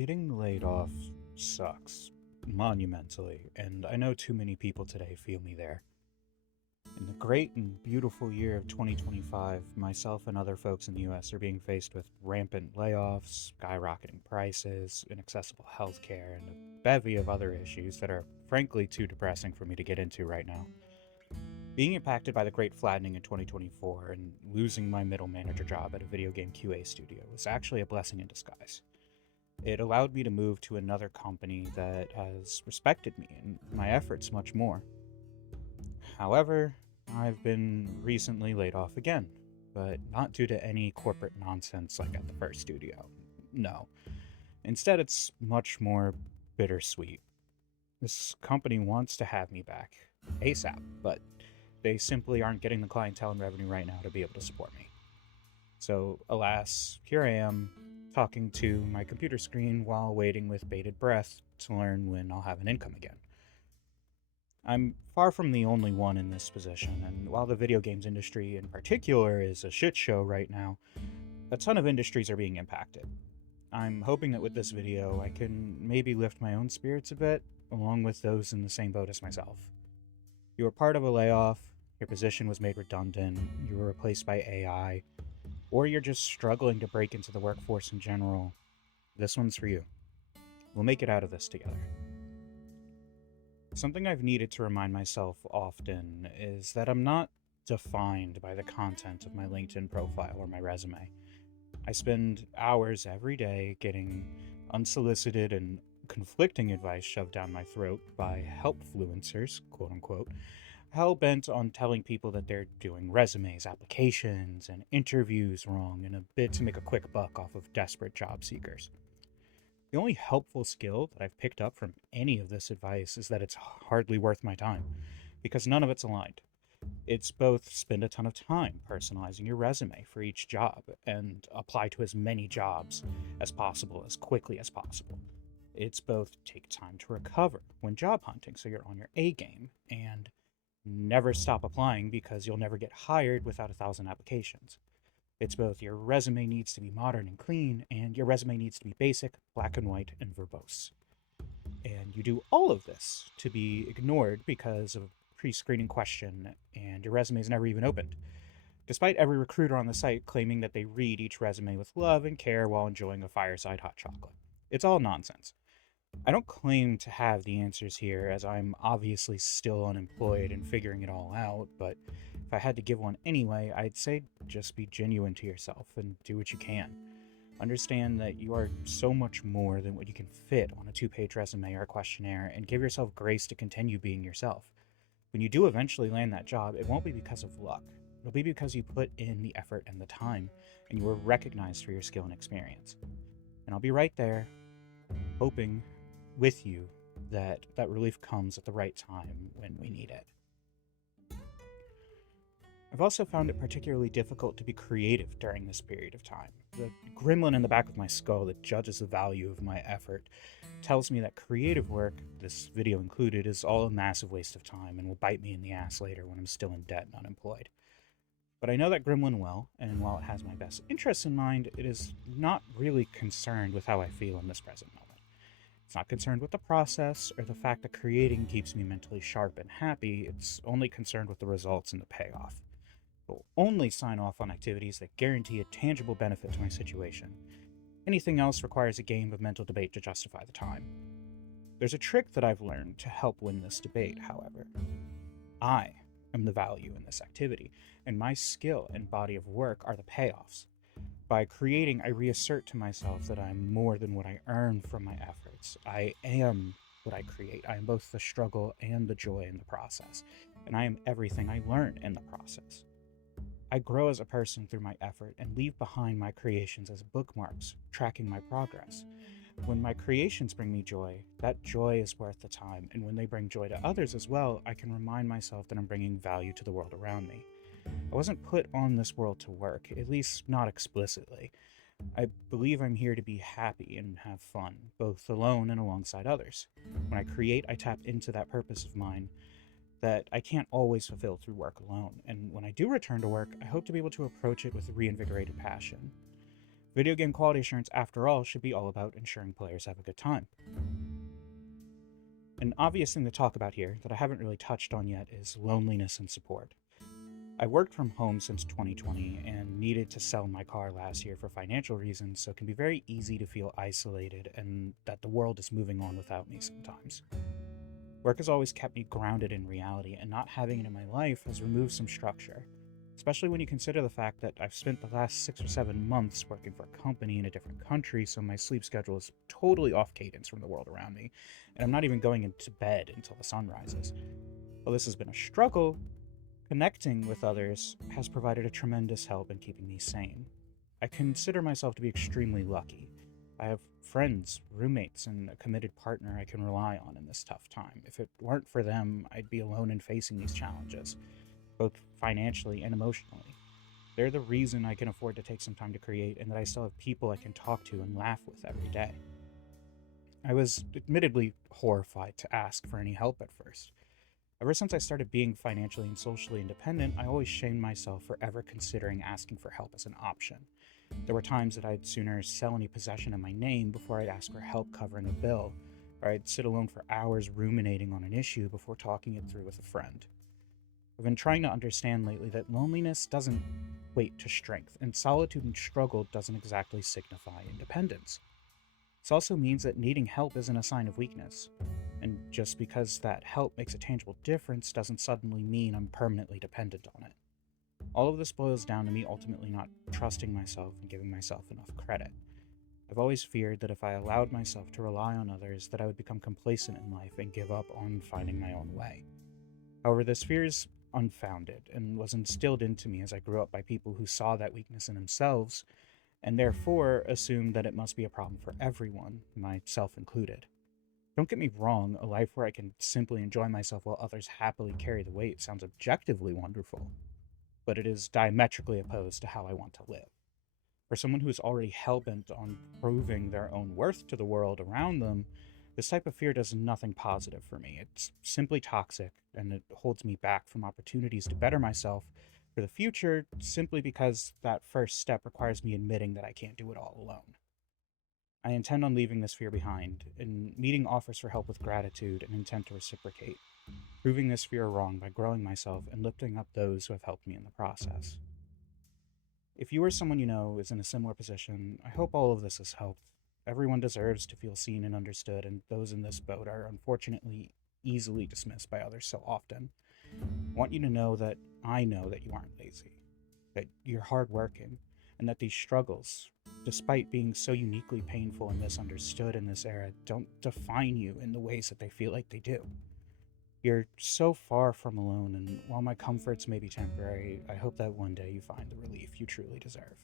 Getting laid off sucks monumentally, and I know too many people today feel me there. In the great and beautiful year of 2025, myself and other folks in the US are being faced with rampant layoffs, skyrocketing prices, inaccessible healthcare, and a bevy of other issues that are frankly too depressing for me to get into right now. Being impacted by the great flattening in 2024 and losing my middle manager job at a video game QA studio was actually a blessing in disguise. It allowed me to move to another company that has respected me and my efforts much more. However, I've been recently laid off again, but not due to any corporate nonsense like at the first studio. No. Instead, it's much more bittersweet. This company wants to have me back ASAP, but they simply aren't getting the clientele and revenue right now to be able to support me. So, alas, here I am, talking to my computer screen while waiting with bated breath to learn when I'll have an income again. I'm far from the only one in this position, and while the video games industry in particular is a shit show right now, a ton of industries are being impacted. I'm hoping that with this video, I can maybe lift my own spirits a bit, along with those in the same boat as myself. You were part of a layoff, your position was made redundant, you were replaced by AI, or you're just struggling to break into the workforce in general. This one's for you. We'll make it out of this together. Something I've needed to remind myself often is that I'm not defined by the content of my LinkedIn profile or my resume. I spend hours every day getting unsolicited and conflicting advice shoved down my throat by helpfluencers, quote unquote, hell-bent on telling people that they're doing resumes, applications, and interviews wrong in a bid to make a quick buck off of desperate job seekers. The only helpful skill that I've picked up from any of this advice is that it's hardly worth my time, because none of it's aligned. It's both spend a ton of time personalizing your resume for each job and apply to as many jobs as possible as quickly as possible. It's both take time to recover when job hunting so you're on your A game, and never stop applying because you'll never get hired without 1,000 applications. It's both your resume needs to be modern and clean, and your resume needs to be basic, black and white, and verbose. And you do all of this to be ignored because of a pre-screening question, and your resume is never even opened, despite every recruiter on the site claiming that they read each resume with love and care while enjoying a fireside hot chocolate. It's all nonsense. I don't claim to have the answers here, as I'm obviously still unemployed and figuring it all out, but if I had to give one anyway, I'd say just be genuine to yourself and do what you can. Understand that you are so much more than what you can fit on a 2-page resume or questionnaire, and give yourself grace to continue being yourself. When you do eventually land that job, it won't be because of luck. It'll be because you put in the effort and the time, and you were recognized for your skill and experience. And I'll be right there, hoping with you that relief comes at the right time when we need it. I've also found it particularly difficult to be creative during this period of time. The gremlin in the back of my skull that judges the value of my effort tells me that creative work, this video included, is all a massive waste of time and will bite me in the ass later when I'm still in debt and unemployed. But I know that gremlin well, and while it has my best interests in mind, it is not really concerned with how I feel in this present moment. It's not concerned with the process or the fact that creating keeps me mentally sharp and happy. It's only concerned with the results and the payoff. It will only sign off on activities that guarantee a tangible benefit to my situation. Anything else requires a game of mental debate to justify the time. There's a trick that I've learned to help win this debate, however. I am the value in this activity, and my skill and body of work are the payoffs. By creating, I reassert to myself that I'm more than what I earn from my efforts. I am what I create. I am both the struggle and the joy in the process, and I am everything I learn in the process. I grow as a person through my effort and leave behind my creations as bookmarks, tracking my progress. When my creations bring me joy, that joy is worth the time, and when they bring joy to others as well, I can remind myself that I'm bringing value to the world around me. I wasn't put on this world to work, at least not explicitly. I believe I'm here to be happy and have fun, both alone and alongside others. When I create, I tap into that purpose of mine that I can't always fulfill through work alone, and when I do return to work, I hope to be able to approach it with reinvigorated passion. Video game quality assurance, after all, should be all about ensuring players have a good time. An obvious thing to talk about here that I haven't really touched on yet is loneliness and support. I worked from home since 2020 and needed to sell my car last year for financial reasons, so it can be very easy to feel isolated and that the world is moving on without me sometimes. Work has always kept me grounded in reality, and not having it in my life has removed some structure, especially when you consider the fact that I've spent the last 6 or 7 months working for a company in a different country, so my sleep schedule is totally off cadence from the world around me, and I'm not even going into bed until the sun rises. While this has been a struggle, connecting with others has provided a tremendous help in keeping me sane. I consider myself to be extremely lucky. I have friends, roommates, and a committed partner I can rely on in this tough time. If it weren't for them, I'd be alone in facing these challenges, both financially and emotionally. They're the reason I can afford to take some time to create, and that I still have people I can talk to and laugh with every day. I was admittedly horrified to ask for any help at first. Ever since I started being financially and socially independent, I always shamed myself for ever considering asking for help as an option. There were times that I'd sooner sell any possession in my name before I'd ask for help covering a bill, or I'd sit alone for hours ruminating on an issue before talking it through with a friend. I've been trying to understand lately that loneliness doesn't equate to strength, and solitude and struggle doesn't exactly signify independence. This also means that needing help isn't a sign of weakness. And just because that help makes a tangible difference doesn't suddenly mean I'm permanently dependent on it. All of this boils down to me ultimately not trusting myself and giving myself enough credit. I've always feared that if I allowed myself to rely on others, that I would become complacent in life and give up on finding my own way. However, this fear is unfounded and was instilled into me as I grew up by people who saw that weakness in themselves and therefore assumed that it must be a problem for everyone, myself included. Don't get me wrong, a life where I can simply enjoy myself while others happily carry the weight sounds objectively wonderful, but it is diametrically opposed to how I want to live. For someone who is already hell-bent on proving their own worth to the world around them, this type of fear does nothing positive for me. It's simply toxic, and it holds me back from opportunities to better myself for the future simply because that first step requires me admitting that I can't do it all alone. I intend on leaving this fear behind and meeting offers for help with gratitude and intent to reciprocate, proving this fear wrong by growing myself and lifting up those who have helped me in the process. If you or someone you know is in a similar position, I hope all of this has helped. Everyone deserves to feel seen and understood, and those in this boat are unfortunately easily dismissed by others so often. I want you to know that I know that you aren't lazy, that you're hardworking, and that these struggles, despite being so uniquely painful and misunderstood in this era, don't define you in the ways that they feel like they do. You're so far from alone, and while my comforts may be temporary, I hope that one day you find the relief you truly deserve.